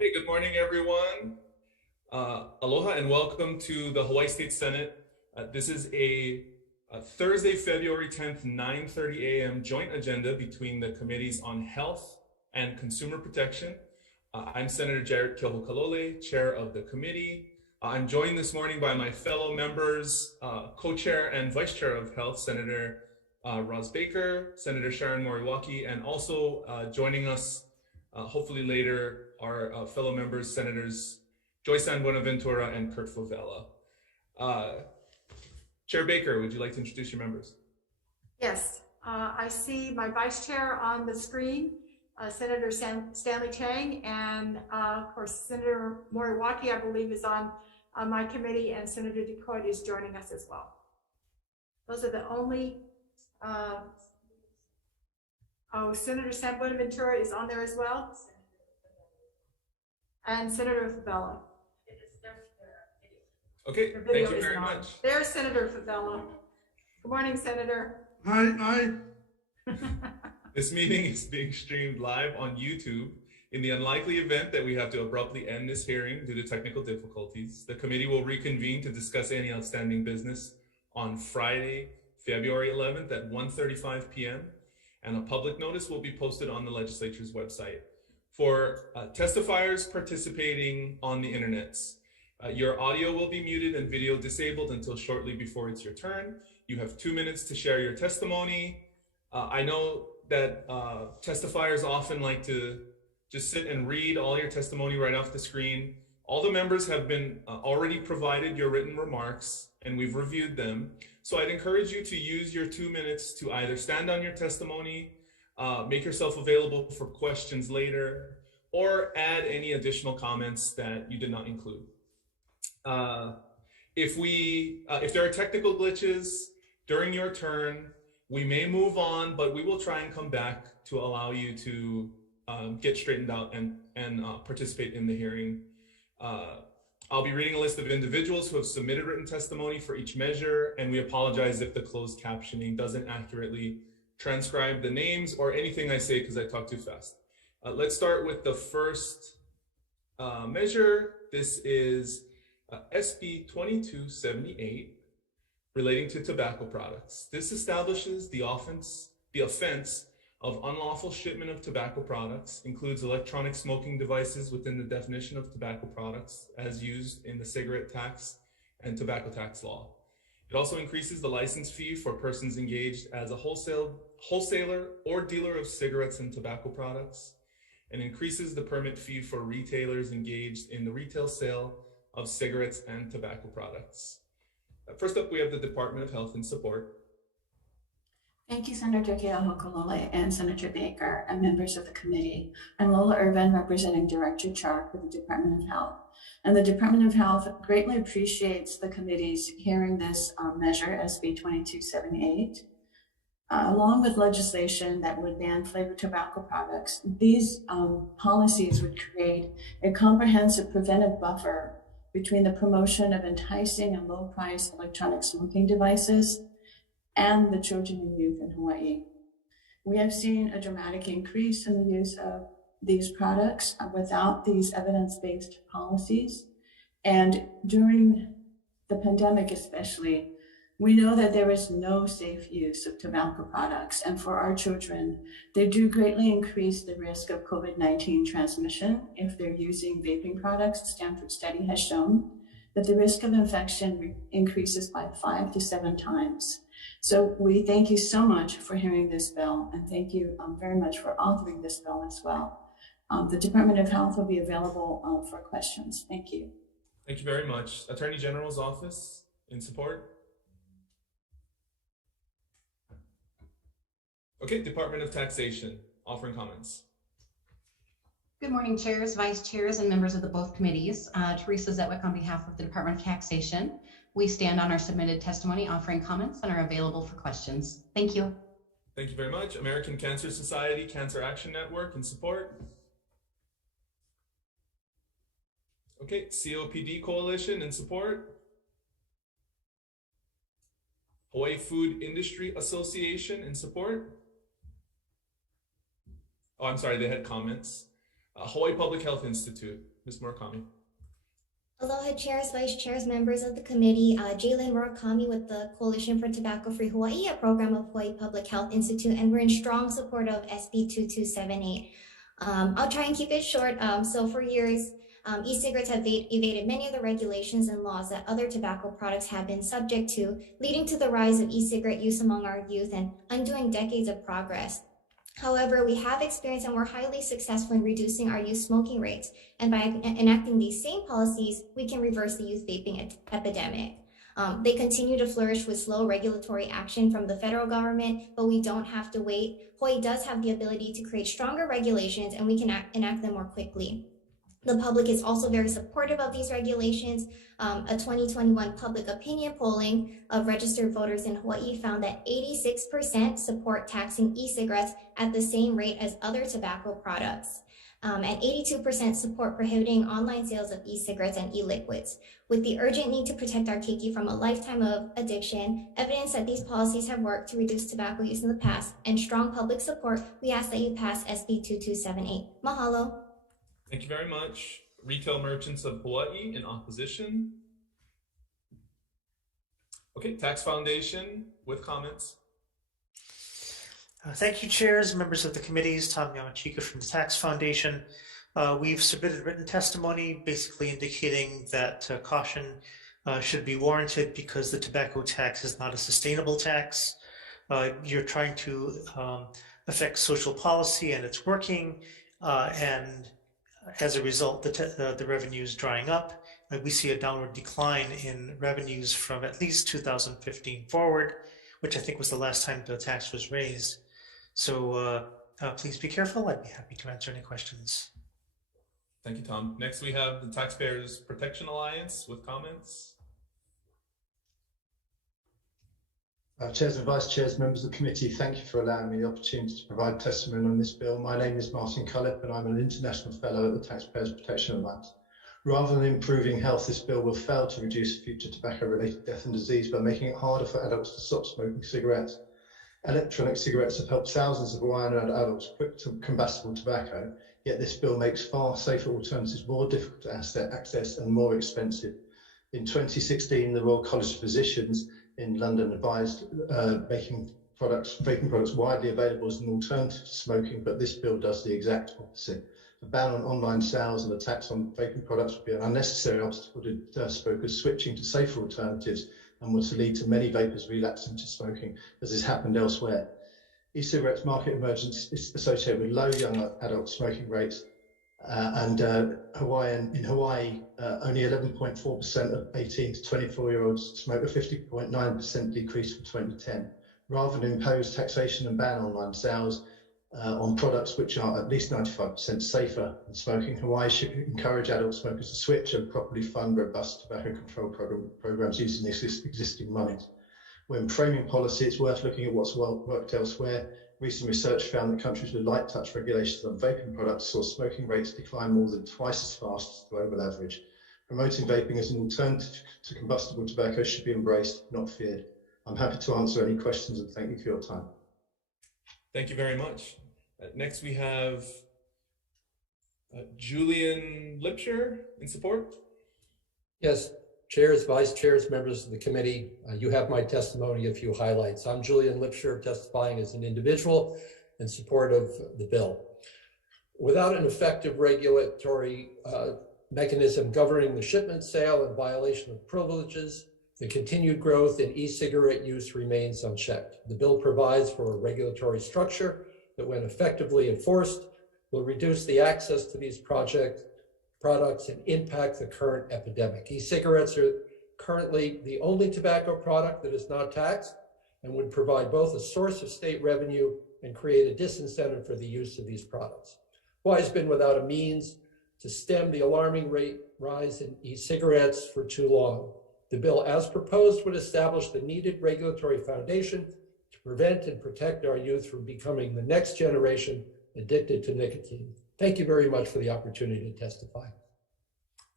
Hey, good morning, everyone. Aloha and welcome to the Hawaii State Senate. This is a Thursday, February 10th, 9:30 a.m. joint agenda between the Committees on Health and Consumer Protection. I'm Senator Jarrett Kehokalole, chair of the committee. I'm joined this morning by my fellow members, co-chair and vice chair of Health, Senator Roz Baker, Senator Sharon Moriwaki, and also joining us hopefully later, our fellow members, Senators Joyce Ann Buenaventura and Kurt Favela. Chair Baker, would you like to introduce your members? Yes, I see my vice chair on the screen, Senator Stanley Chang, and of course, Senator Moriwaki, I believe, is on my committee, and Senator DeCoite is joining us as well. Those are the only, Senator San Buenaventura is on there as well. And Senator Favela. Okay, thank you very much. There's Senator Favela. Good morning, Senator. Hi. This meeting is being streamed live on YouTube. In the unlikely event that we have to abruptly end this hearing due to technical difficulties, the committee will reconvene to discuss any outstanding business on Friday, February 11th at 1:35 p.m. and a public notice will be posted on the legislature's website. For testifiers participating on the internets, your audio will be muted and video disabled until shortly before it's your turn. You have 2 minutes to share your testimony. I know that testifiers often like to just sit and read all your testimony right off the screen. All the members have been already provided your written remarks and we've reviewed them. So I'd encourage you to use your 2 minutes to either stand on your testimony, make yourself available for questions later, or add any additional comments that you did not include. If there are technical glitches during your turn, we may move on, but we will try and come back to allow you to get straightened out and participate in the hearing. I'll be reading a list of individuals who have submitted written testimony for each measure, and we apologize if the closed captioning doesn't accurately transcribe the names or anything I say because I talk too fast. Let's start with the first measure. This is SB 2278 relating to tobacco products. This establishes the offense of unlawful shipment of tobacco products, includes electronic smoking devices within the definition of tobacco products as used in the cigarette tax and tobacco tax law. It also increases the license fee for persons engaged as a wholesaler or dealer of cigarettes and tobacco products, and increases the permit fee for retailers engaged in the retail sale of cigarettes and tobacco products. First up, we have the Department of Health and Support. Thank you, Senator Kehokalole and Senator Baker and members of the committee. I'm Lola Irvin, representing Director Chark with the Department of Health. And the Department of Health greatly appreciates the committee's hearing this measure, SB 2278. Along with legislation that would ban flavored tobacco products, these policies would create a comprehensive preventive buffer between the promotion of enticing and low-price electronic smoking devices and the children and youth in Hawaii. We have seen a dramatic increase in the use of these products without these evidence-based policies. And during the pandemic especially, we know that there is no safe use of tobacco products. And for our children, they do greatly increase the risk of COVID-19 transmission if they're using vaping products. The Stanford study has shown that the risk of infection increases by 5 to 7 times. So we thank you so much for hearing this bill, and thank you very much for authoring this bill as well. The Department of Health will be available for questions. Thank you. Thank you very much. Attorney General's Office in support. Okay, Department of Taxation, offering comments. Good morning, chairs, vice chairs, and members of the both committees. Teresa Zetwick on behalf of the Department of Taxation. We stand on our submitted testimony, offering comments, and are available for questions. Thank you. Thank you very much. American Cancer Society, Cancer Action Network in support. Okay, COPD Coalition in support. Hawaii Food Industry Association in support. Oh, I'm sorry, they had comments. Hawaii Public Health Institute. Ms. Murakami. Aloha chairs, vice chairs, members of the committee. Jalen Murakami with the Coalition for Tobacco-Free Hawaii, a program of Hawaii Public Health Institute, and we're in strong support of SB 2278. I'll try and keep it short. So for years, e-cigarettes have evaded many of the regulations and laws that other tobacco products have been subject to, leading to the rise of e-cigarette use among our youth and undoing decades of progress. However, we have experienced and we're highly successful in reducing our youth smoking rates. And by enacting these same policies, we can reverse the youth vaping epidemic. They continue to flourish with slow regulatory action from the federal government, but we don't have to wait. Hawaii does have the ability to create stronger regulations, and we can enact them more quickly. The public is also very supportive of these regulations. A 2021 public opinion polling of registered voters in Hawaii found that 86% support taxing e-cigarettes at the same rate as other tobacco products. And 82% support prohibiting online sales of e-cigarettes and e-liquids. With the urgent need to protect our keiki from a lifetime of addiction, evidence that these policies have worked to reduce tobacco use in the past, and strong public support, we ask that you pass SB 2278. Mahalo. Thank you very much. Retail Merchants of Hawaii in opposition. Okay, Tax Foundation with comments. Thank you, chairs, members of the committees. Tom Yamachika from the Tax Foundation. We've submitted written testimony basically indicating that caution should be warranted because the tobacco tax is not a sustainable tax. You're trying to affect social policy and it's working, and as a result, the revenue is drying up. We see a downward decline in revenues from at least 2015 forward, which I think was the last time the tax was raised. So please be careful. I'd be happy to answer any questions. Thank you, Tom. Next, we have the Taxpayers Protection Alliance with comments. Chairs and Vice Chairs, members of the committee, thank you for allowing me the opportunity to provide testimony on this bill. My name is Martin Cullip and I'm an international fellow at the Taxpayers Protection Alliance. Rather than improving health, this bill will fail to reduce future tobacco-related death and disease by making it harder for adults to stop smoking cigarettes. Electronic cigarettes have helped thousands of Hawaiian adults quit combustible tobacco, yet this bill makes far safer alternatives more difficult to access and more expensive. In 2016, the Royal College of Physicians in London advised making vaping products widely available as an alternative to smoking, but this bill does the exact opposite. A ban on online sales and a tax on vaping products would be an unnecessary obstacle to smokers switching to safer alternatives and would lead to many vapers relapsing to smoking, as has happened elsewhere. E-cigarettes market emergence is associated with low young adult smoking rates, and in Hawaii, only 11.4% of 18 to 24-year-olds smoke, a 50.9% decrease from 2010. Rather than impose taxation and ban online sales on products which are at least 95% safer than smoking, Hawaii should encourage adult smokers to switch and properly fund robust tobacco control programs using existing monies. When framing policy, it's worth looking at what's worked elsewhere. Recent research found that countries with light touch regulations on vaping products saw smoking rates decline more than twice as fast as the global average. Promoting vaping as an alternative to combustible tobacco should be embraced, not feared. I'm happy to answer any questions and thank you for your time. Thank you very much. Next, we have Julian Lipscher in support. Yes, chairs, vice chairs, members of the committee, you have my testimony, a few highlights. I'm Julian Lipscher, testifying as an individual in support of the bill. Without an effective regulatory mechanism governing the shipment, sale, and violation of privileges, the continued growth in e-cigarette use remains unchecked. The bill provides for a regulatory structure that, when effectively enforced, will reduce the access to these products and impact the current epidemic. E-cigarettes are currently the only tobacco product that is not taxed and would provide both a source of state revenue and create a disincentive for the use of these products. Hawaii has been without a means to stem the alarming rate rise in e-cigarettes for too long. The bill, as proposed, would establish the needed regulatory foundation to prevent and protect our youth from becoming the next generation addicted to nicotine. Thank you very much for the opportunity to testify.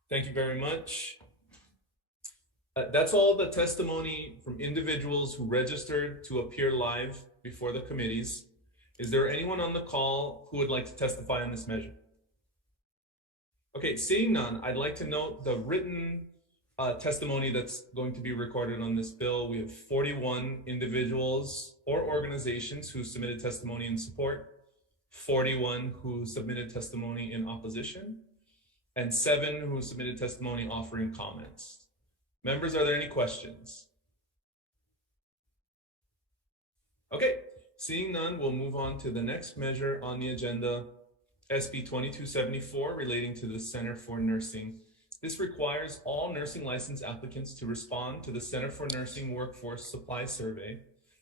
Thank you very much. That's all the testimony from individuals who registered to appear live before the committees. Is there anyone on the call who would like to testify on this measure? Okay, seeing none, I'd like to note the written testimony that's going to be recorded on this bill. We have 41 individuals or organizations who submitted testimony in support, 41 who submitted testimony in opposition, and 7 who submitted testimony offering comments. Members, are there any questions? Okay, seeing none, we'll move on to the next measure on the agenda, SB 2274, relating to the Center for Nursing. This requires all nursing license applicants to respond to the Center for Nursing Workforce Supply Survey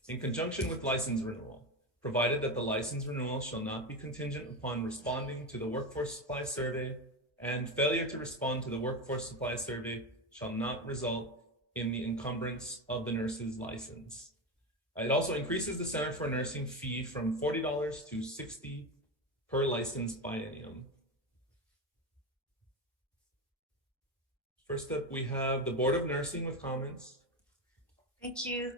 in conjunction with license renewal, provided that the license renewal shall not be contingent upon responding to the Workforce Supply Survey, and failure to respond to the Workforce Supply Survey shall not result in the encumbrance of the nurse's license. It also increases the Center for Nursing fee from $40 to $60 per license biennium. First up, we have the Board of Nursing with comments. Thank you.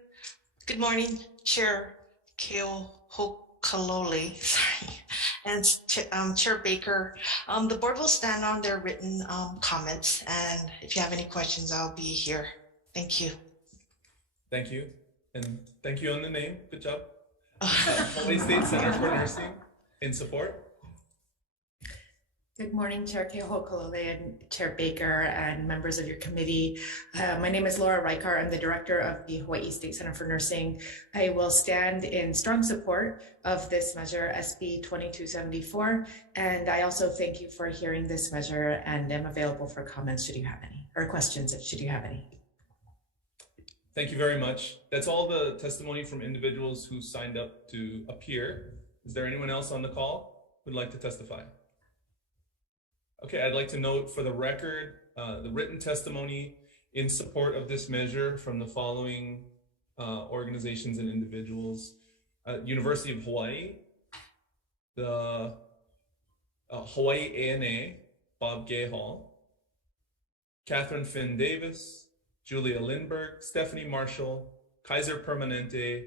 Good morning, Chair Keohokalole, sorry, and Chair Baker. The board will stand on their written comments, and if you have any questions, I'll be here. Thank you. Thank you. And thank you on the name. Good job. Hawai'i State Center for Nursing in support. Good morning, Chair Keohokalole and Chair Baker and members of your committee. My name is Laura Reichart. I'm the director of the Hawai'i State Center for Nursing. I will stand in strong support of this measure, SB 2274. And I also thank you for hearing this measure, and am available for comments should you have any, or questions should you have any. Thank you very much. That's all the testimony from individuals who signed up to appear. Is there anyone else on the call who'd like to testify? Okay, I'd like to note for the record, the written testimony in support of this measure from the following organizations and individuals. University of Hawaii, the Hawaii ANA, Bob Gahal, Catherine Finn Davis, Julia Lindberg, Stephanie Marshall, Kaiser Permanente,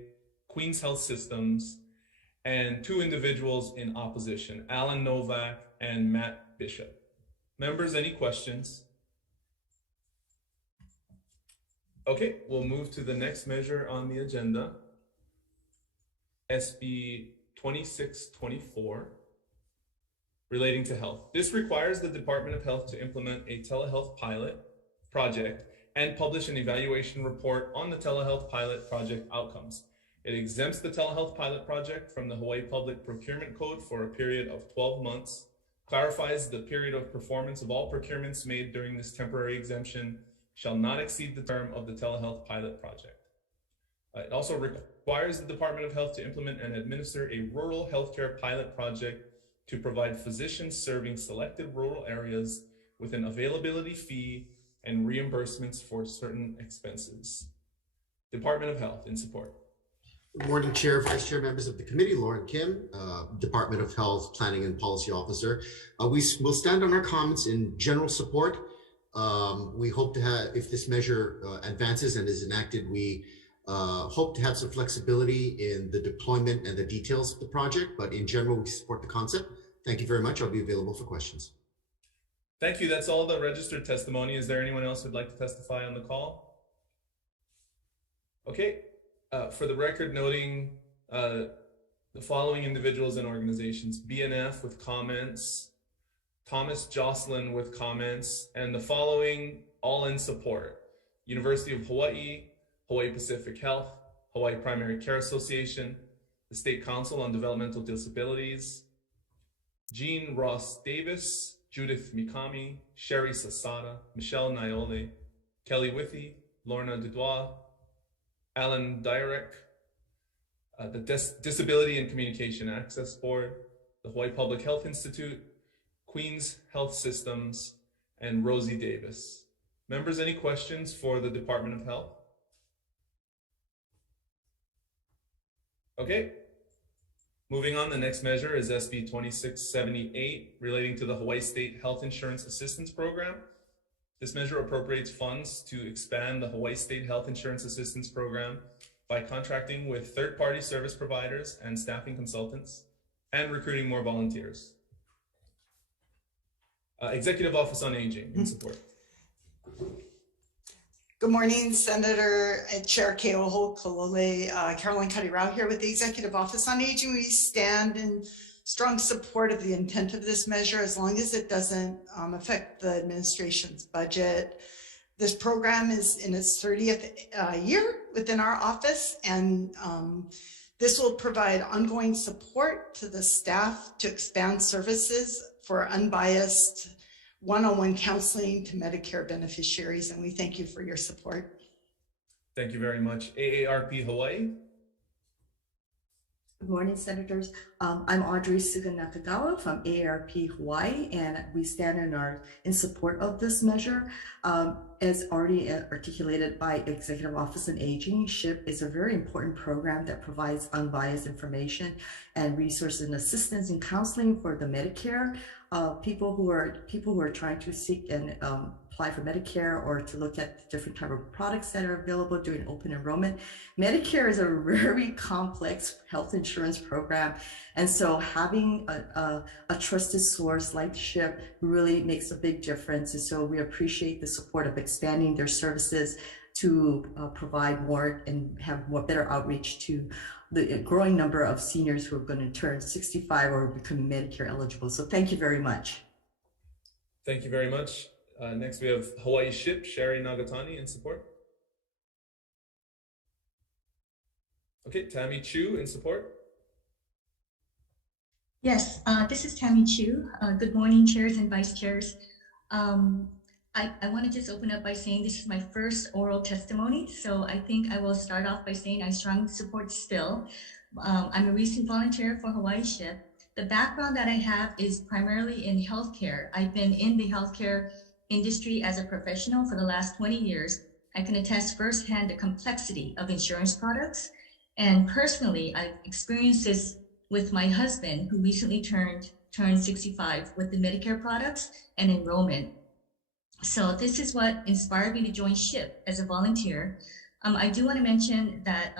Queens Health Systems, and 2 individuals in opposition, Alan Novak and Matt Bishop. Members, any questions? Okay, we'll move to the next measure on the agenda, SB 2624, relating to health. This requires the Department of Health to implement a telehealth pilot project and publish an evaluation report on the telehealth pilot project outcomes. It exempts the telehealth pilot project from the Hawaii Public Procurement Code for a period of 12 months, clarifies the period of performance of all procurements made during this temporary exemption shall not exceed the term of the telehealth pilot project. It also requires the Department of Health to implement and administer a rural healthcare pilot project to provide physicians serving selected rural areas with an availability fee and reimbursements for certain expenses. Department of Health in support. Good morning, Chair, Vice Chair, members of the committee. Lauren Kim, Department of Health Planning and Policy Officer. We will stand on our comments in general support. We hope to have, if this measure advances and is enacted, we hope to have some flexibility in the deployment and the details of the project, but in general, we support the concept. Thank you very much. I'll be available for questions. Thank you. That's all the registered testimony. Is there anyone else who'd like to testify on the call? Okay. For the record, noting the following individuals and organizations: BNF with comments, Thomas Jocelyn with comments, and the following all in support: University of Hawaii, Hawaii Pacific Health, Hawaii Primary Care Association, the State Council on Developmental Disabilities, Jean Ross Davis, Judith Mikami, Sherry Sasada, Michelle Naiole, Kelly Withy, Lorna Dudois, Alan Dyrek, the Disability and Communication Access Board, the Hawaii Public Health Institute, Queens Health Systems, and Rosie Davis. Members, any questions for the Department of Health? Okay. Moving on, the next measure is SB 2678, relating to the Hawaii State Health Insurance Assistance Program. This measure appropriates funds to expand the Hawaii State Health Insurance Assistance Program by contracting with third-party service providers and staffing consultants and recruiting more volunteers. Executive Office on Aging in support. Good morning, Senator and Chair Keoho Kalole. Caroline Cuddy-Rao here with the Executive Office on Aging. We stand in strong support of the intent of this measure as long as it doesn't affect the administration's budget. This program is in its 30th year within our office, and this will provide ongoing support to the staff to expand services for unbiased one-on-one counseling to Medicare beneficiaries, and we thank you for your support. Thank you very much. AARP Hawaii. Good morning, Senators. I'm Audrey Suga Nakagawa from AARP Hawaii, and we stand in support of this measure. As already articulated by Executive Office on Aging, SHIP is a very important program that provides unbiased information and resources and assistance in counseling for the Medicare people who are trying to seek and apply for Medicare or to look at different type of products that are available during open enrollment. Medicare is a very complex health insurance program, and so having a trusted source like SHIP really makes a big difference. And so we appreciate the support of expanding their services to provide more and have more better outreach to the growing number of seniors who are going to turn 65 or become Medicare eligible. So thank you very much. Thank you very much. Next we have Hawaii SHIP, Sherry Nagatani in support. Okay, Tammy Chu in support. Yes, this is Tammy Chu. Good morning, chairs and vice chairs. I want to just open up by saying this is my first oral testimony, so I think I will start off by saying I strongly support this bill. I'm a recent volunteer for Hawaii SHIP. The background that I have is primarily in healthcare. I've been in the healthcare industry as a professional for the last 20 years. I can attest firsthand the complexity of insurance products. And personally, I've experienced this with my husband, who recently turned 65 with the Medicare products and enrollment. So this is what inspired me to join SHIP as a volunteer. I do want to mention that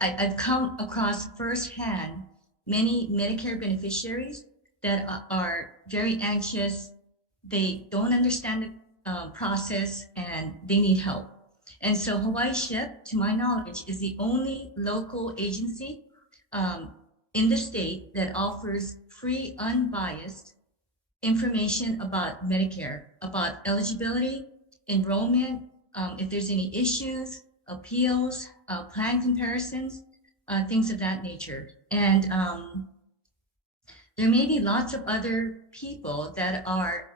I've come across firsthand many Medicare beneficiaries that are very anxious. They don't understand the process and they need help. And so Hawaii SHIP, to my knowledge, is the only local agency in the state that offers free, unbiased information about Medicare, about eligibility, enrollment, if there's any issues, appeals, plan comparisons, things of that nature. And there may be lots of other people that are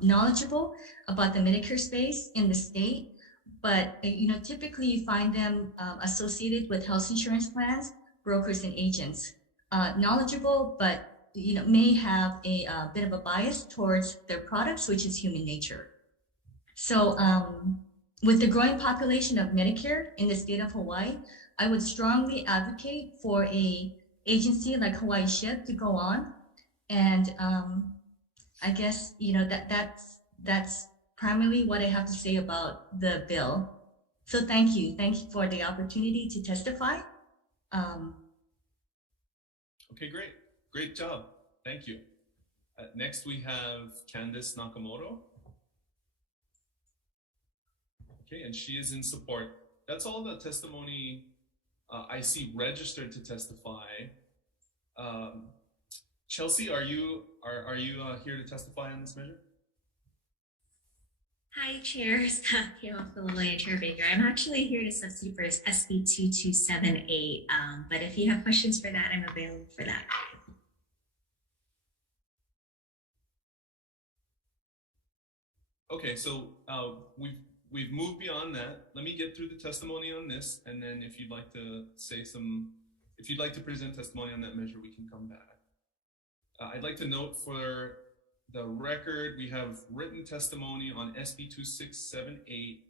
knowledgeable about the Medicare space in the state, but typically you find them associated with health insurance plans, brokers, and agents. Knowledgeable, but may have a bit of a bias towards their products, which is human nature. So with the growing population of Medicare in the state of Hawaii, I would strongly advocate for a agency like Hawaii SHIP to go on. And I guess, that's primarily what I have to say about the bill. So thank you. Thank you for the opportunity to testify. Okay, great. Great job. Thank you. Next, we have Candace Nakamoto. Okay, and she is in support. That's all the testimony I see registered to testify. Chelsea, are you here to testify on this measure? Hi, Chairs, and Chair Baker. I'm actually here to substitute for SB 2278, but if you have questions for that, I'm available for that. Okay, so we've moved beyond that. Let me get through the testimony on this, and then if you'd like to if you'd like to present testimony on that measure, we can come back. I'd like to note for the record, we have written testimony on SB 2678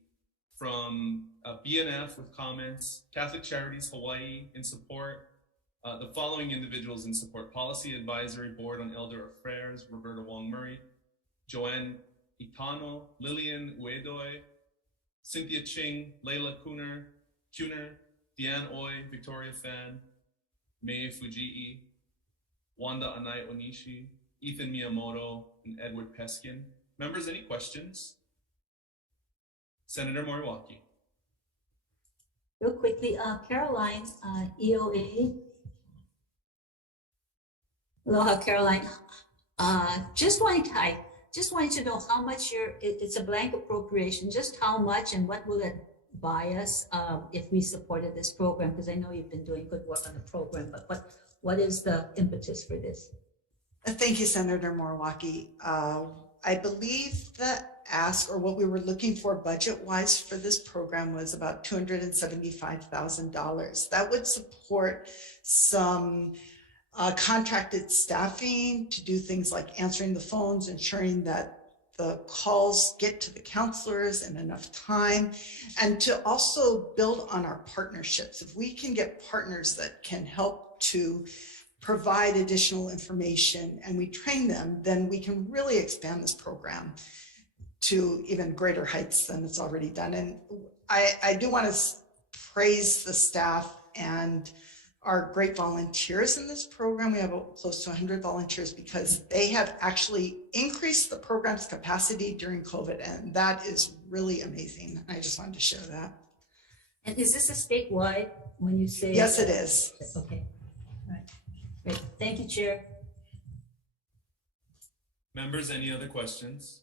from BNF with comments, Catholic Charities Hawaii in support, the following individuals in support: Policy Advisory Board on Elder Affairs, Roberta Wong Murray, Joanne Itano, Lillian Uedoy, Cynthia Ching, Layla Kuhner, Deanne Oy, Victoria Fan, Mei Fujii, Wanda Anai Onishi, Ethan Miyamoto, and Edward Peskin. Members, any questions? Senator Moriwaki. Real quickly, Caroline, EOA. Aloha, Caroline. Just wanted to know how much it's a blank appropriation, just how much and what will it buy us if we supported this program? Because I know you've been doing good work on the program, but what is the impetus for this? Thank you, Senator Moriwaki. I believe the ask, or what we were looking for budget-wise for this program, was about $275,000. That would support some contracted staffing to do things like answering the phones, ensuring that the calls get to the counselors in enough time, and to also build on our partnerships. If we can get partners that can help to provide additional information and we train them, then we can really expand this program to even greater heights than it's already done. And I do want to praise the staff and our great volunteers in this program. We have close to 100 volunteers because they have actually increased the program's capacity during COVID, and that is really amazing. I just wanted to share that. And is this a statewide when you say? Yes, it is. Okay. All right. Great. Thank you, Chair. Members, any other questions?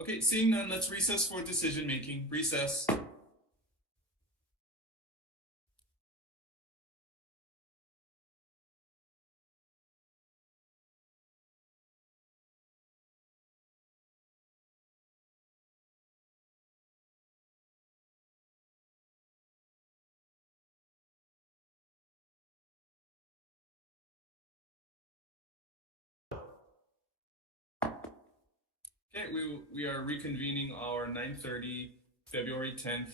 Okay, seeing none, let's recess for decision making. Recess. Okay, we are reconvening our 9:30, February 10th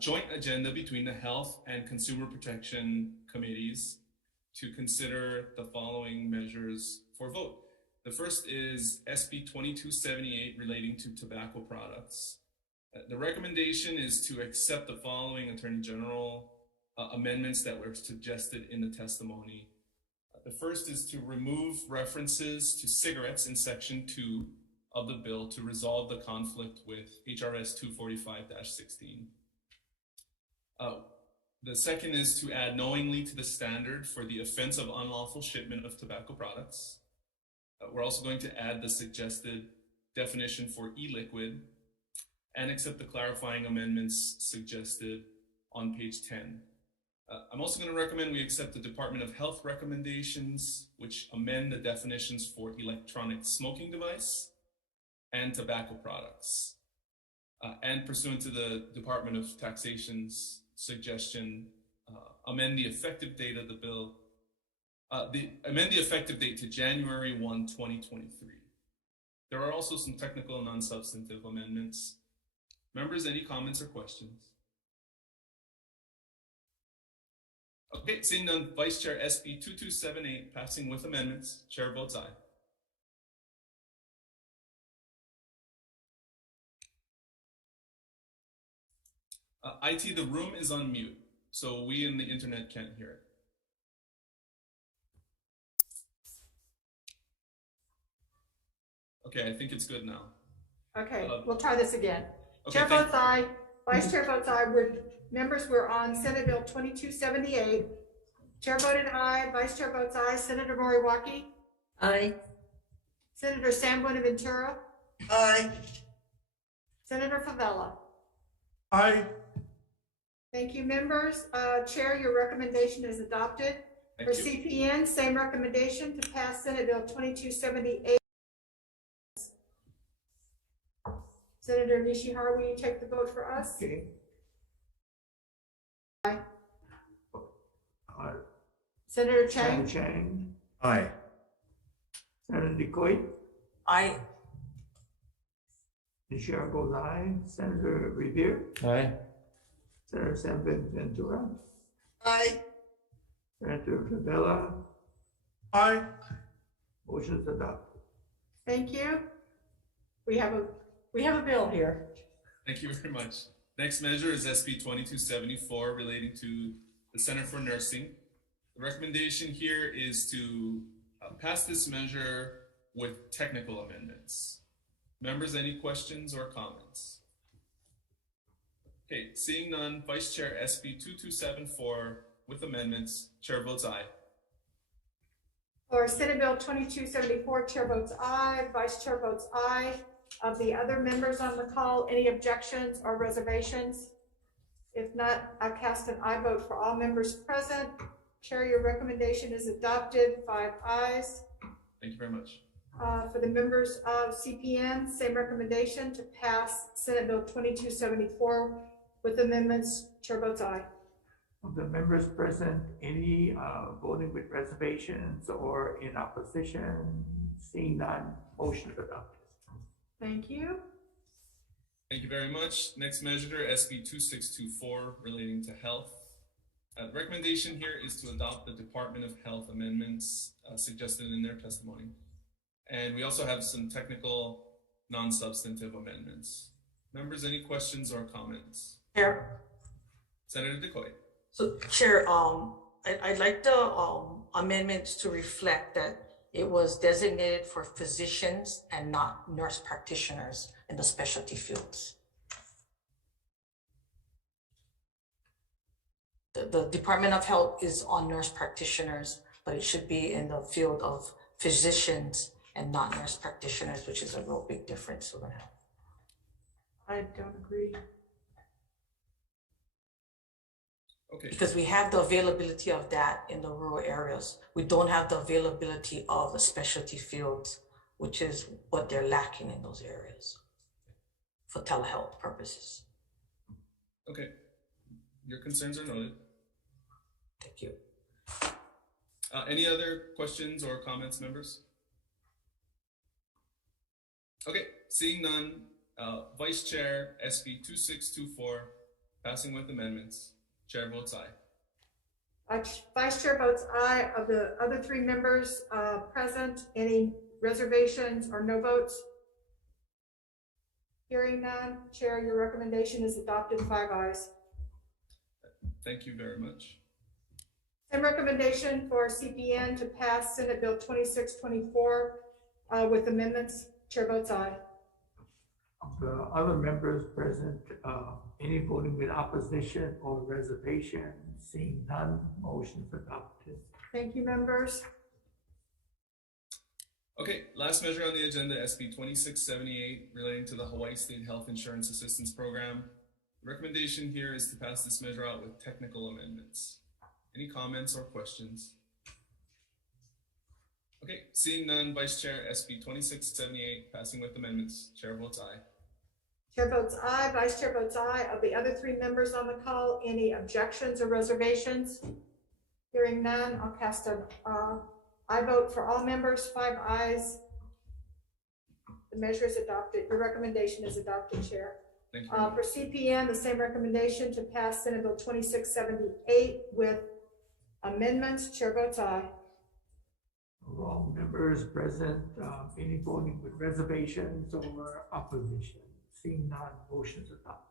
joint agenda between the Health and Consumer Protection Committees to consider the following measures for vote. The first is SB 2278 relating to tobacco products. The recommendation is to accept the following Attorney General amendments that were suggested in the testimony. The first is to remove references to cigarettes in Section 2 of the bill to resolve the conflict with HRS 245-16. The second is to add knowingly to the standard for the offense of unlawful shipment of tobacco products. We're also going to add the suggested definition for e-liquid and accept the clarifying amendments suggested on page 10. I'm also going to recommend we accept the Department of Health recommendations, which amend the definitions for electronic smoking device and tobacco products. And pursuant to the Department of Taxation's suggestion, amend the effective date of the bill, amend the effective date to January 1, 2023. There are also some technical and non-substantive amendments. Members, any comments or questions? Okay, seeing none, Vice Chair SB 2278 passing with amendments. Chair votes aye. IT, the room is on mute, so we in the internet can't hear it. Okay, I think it's good now. Okay, we'll try this again. Okay, Chair votes aye, Vice Chair votes aye. Members, we're on Senate Bill 2278. Chair voted aye, Vice Chair votes aye. Senator Moriwaki? Aye. Senator San Buenaventura? Aye. Senator Favela? Aye. Thank you, members. Chair, your recommendation is adopted. For CPN, same recommendation to pass Senate Bill 2278. Senator Nishihara, will you take the vote for us? Okay. Aye. Aye. Senator Chang? Chang. Aye. Senator DeCoit. Aye. Nishihara goes aye. Senator Revere. Aye. Senator San Ventura. Aye. Senator Favela. Aye. Motion is adopted. Thank you. We have a bill here. Thank you very much. Next measure is SB 2274 relating to the Center for Nursing. The recommendation here is to pass this measure with technical amendments. Members, any questions or comments? Okay, seeing none, Vice Chair SB 2274 with amendments, Chair votes aye. For Senate Bill 2274, Chair votes aye, Vice Chair votes aye. Of the other members on the call, any objections or reservations? If not, I'll cast an aye vote for all members present. Chair, your recommendation is adopted, 5 ayes. Thank you very much. For the members of CPN, same recommendation to pass Senate Bill 2274 with amendments. Chair votes aye. Of the members present, any voting with reservations or in opposition? Seeing none, motion is adopted. Thank you. Thank you very much. Next measure, SB 2624, relating to health. Recommendation here is to adopt the Department of Health amendments suggested in their testimony. And we also have some technical, non-substantive amendments. Members, any questions or comments? Chair. Senator DeCoy. So, Chair, I'd like the amendments to reflect that it was designated for physicians and not nurse practitioners in the specialty fields. The Department of Health is on nurse practitioners, but it should be in the field of physicians and not nurse practitioners, which is a real big difference. I don't agree. Okay. Because we have the availability of that in the rural areas. We don't have the availability of the specialty fields, which is what they're lacking in those areas for telehealth purposes. Okay. Your concerns are noted. Thank you. Any other questions or comments, members? Okay, seeing none, Vice Chair SB 2624, passing with amendments. Chair votes aye. Vice Chair votes aye. Of the other 3 members present, any reservations or no votes? Hearing none, Chair, your recommendation is adopted, 5 ayes. Thank you very much. Same recommendation for CPN to pass Senate Bill 2624 with amendments. Chair votes aye. Of the other members present, any voting with opposition or reservation? Seeing none, motion is adopted. Thank you, members. Okay, last measure on the agenda, SB 2678, relating to the Hawaii State Health Insurance Assistance Program. The recommendation here is to pass this measure out with technical amendments. Any comments or questions? Okay, seeing none, Vice Chair SB 2678, passing with amendments. Chair votes aye. Chair votes aye. Vice Chair votes aye. Of the other 3 members on the call, any objections or reservations? Hearing none, I'll cast an aye vote for all members, 5 ayes. The measure is adopted. Your recommendation is adopted, Chair. Thank you. For CPN, the same recommendation to pass Senate Bill 2678 with amendments. Chair votes aye. Of all members present, any voting with reservations or opposition? Seeing none, motion is adopted.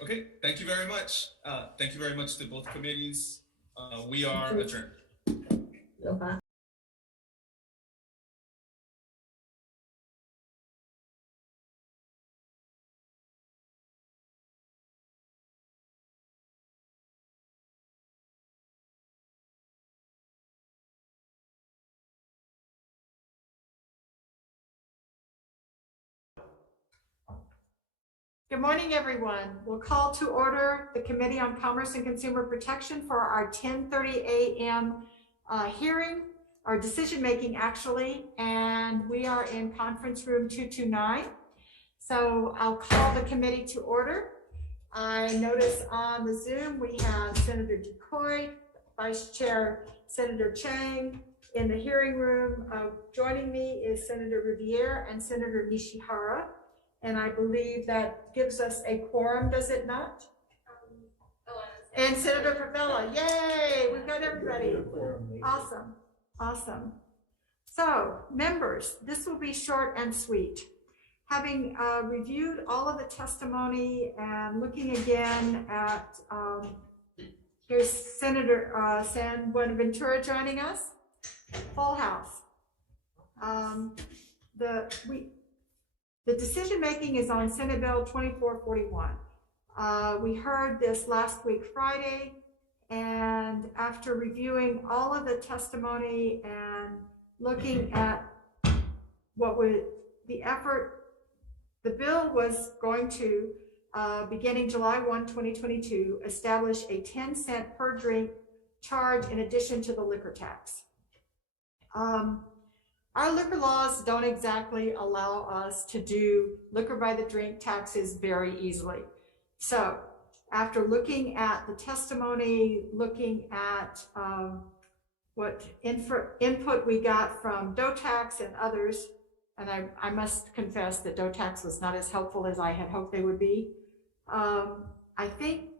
Okay, thank you very much. Thank you very much to both committees. We are adjourned. Good morning, everyone. We'll call to order the Committee on Commerce and Consumer Protection for our 10:30 a.m. Hearing, our decision-making actually, and we are in conference room 229. So I'll call the committee to order. I notice on the Zoom we have Senator DeCoy, Vice Chair Senator Chang. In the hearing room, joining me is Senator Riviere and Senator Nishihara. And I believe that gives us a quorum, does it not? And Senator Favela, yay, we've got everybody. Awesome, awesome. So members, this will be short and sweet. Having reviewed all of the testimony and looking again at, here's Senator San Buenaventura joining us, full house. The decision-making is on Senate Bill 2441. We heard this last week, Friday, and after reviewing all of the testimony and looking at what was the effort, the bill was going to, beginning July 1, 2022, establish a 10-cent per drink charge in addition to the liquor tax. Our liquor laws don't exactly allow us to do liquor by the drink taxes very easily. So after looking at the testimony, looking at what input we got from DOTAX and others, and I must confess that DOTAX was not as helpful as I had hoped they would be. I think,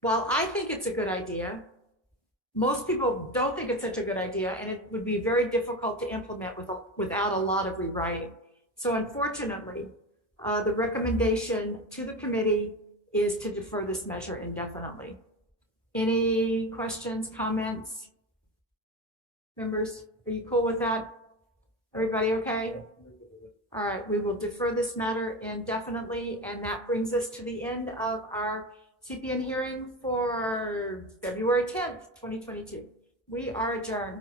while I think it's a good idea, most people don't think it's such a good idea, and it would be very difficult to implement without a lot of rewriting. So unfortunately, the recommendation to the committee is to defer this measure indefinitely. Any questions, comments? Members, are you cool with that? Everybody okay? All right, we will defer this matter indefinitely, and that brings us to the end of our CPN hearing for February 10th, 2022. We are adjourned.